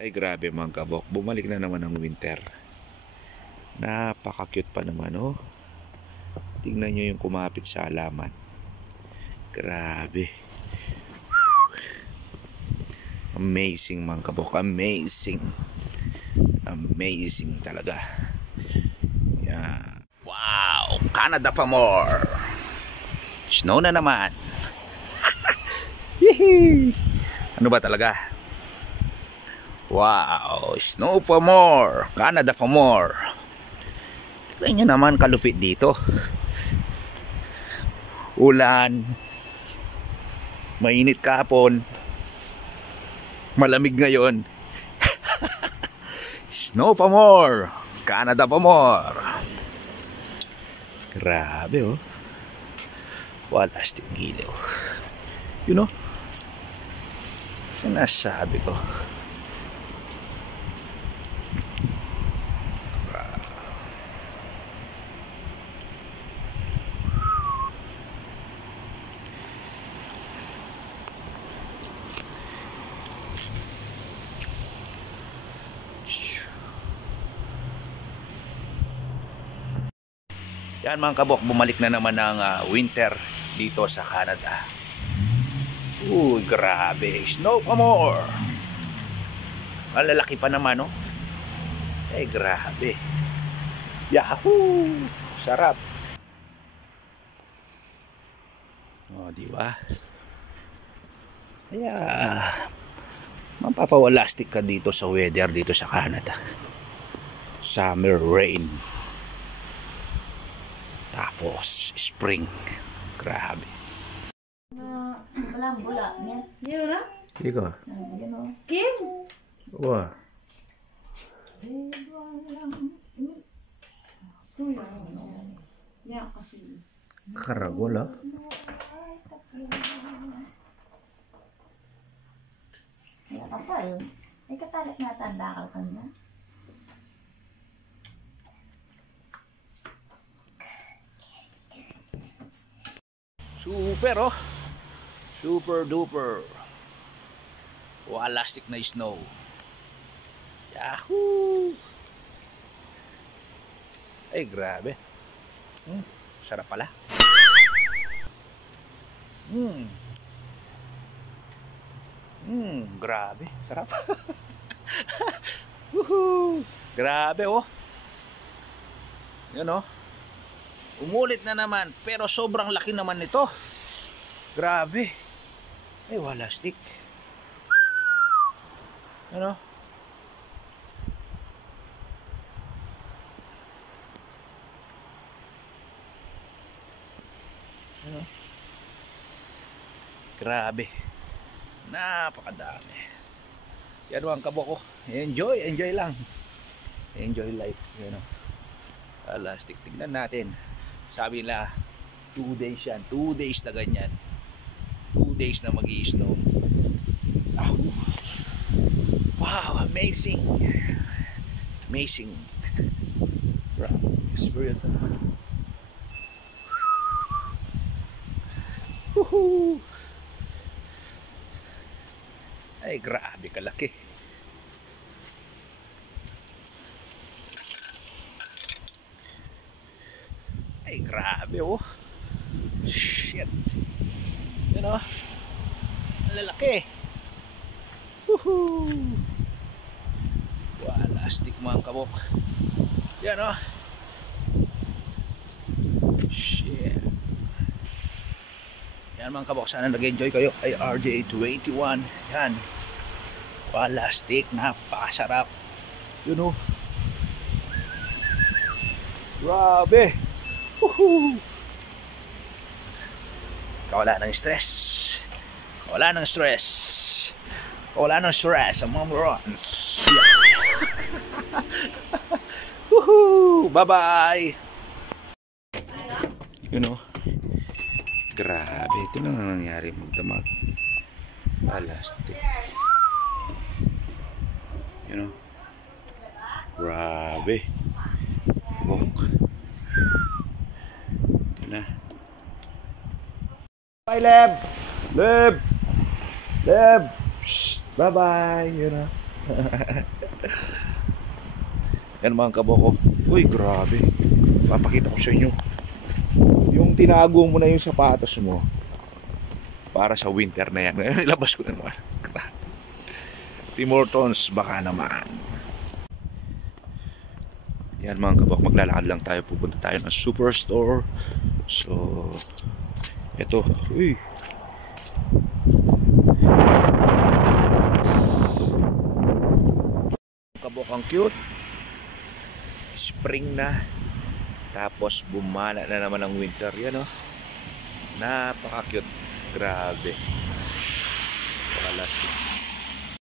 Ay grabe mga kabok, bumalik na naman ang winter. Napaka-cute pa naman oh. Tingnan nyo yung kumapit sa halaman. Grabe. Amazing mga kabok, amazing. Amazing talaga. Yeah. Wow, Canada pa more. Snow na naman. Ano ba talaga? Wow, snow pa more, Canada pa more. Tingnan nyo naman kalupit dito. Ulan, mainit kahapon, malamig ngayon. Snow pa more, Canada pa more. Grabe oh. Walas tigiliw. You know? Sinasabi ko. Yan mga kabok, bumalik na naman ang winter dito sa Canada. Uy, grabe. Snow pa more. Malalaki pa naman, no? Eh, grabe. Yahoo! Sarap. O, diba? Kaya, mapapawalastik ka dito sa weather dito sa Canada. Summer rain. Tapos, spring. Grabe. Walang bula niya. Yun na? Ikaw? Yun o. King! Wah. Karagol ah. Kaya kapal. Ay katalak na tanda ka na. Super oh. Super duper. Walastik na snow. Yahoo! Ay grabe. Sarap pala. Grabe. Sarap. Woohoo! Grabe oh. Yan oh. Umulit na naman, pero sobrang laki naman nito. Grabe. Ay, walastik. Ano? Ano? Grabe. Napakadami. Yan ang kaboko. Enjoy lang. Enjoy life. You know. Walastik. Tignan natin. Sabi nila 2 days yan, 2 days na ganyan, 2 days na mag-i-snow. Wow, amazing, amazing. Wow, experience naman. Woohoo! Ay grabe kalaki. Ay, grabe oh. Shit. Yan oh. Ang lalaki. Woohoo. Walastik mga kabok. Yan oh. Shit. Yan mga kabok. Sana nag-enjoy kayo. Ay RJ21. Yan. Walastik. Napakasarap. Yun oh. Grabe. Woohoo! Wala ng stress. Wala ng stress. Wala ng stress. Ang mga morons. Woohoo! Bye-bye! You know, grabe. Ito lang ang nangyari magdamag. Palastik. You know, grabe. Walk. Na. Bye, Leb! Leb! Leb! Bye-bye! Yun na. Yan mga kaboko. Uy, grabe. Papakita ko sa inyo. Yung tinago mo na yung sapatos mo para sa winter na yan. Ngayon, ilabas ko na naman. Tim Hortons, baka naman. Yan mga kabok, maglalakad lang tayo. Pupunta tayo ng Superstore. So, eto. Uy. Kabok, ang cute. Spring na. Tapos bumana na naman ang winter. Yan o. Napaka-cute. Grabe. Pakalastik.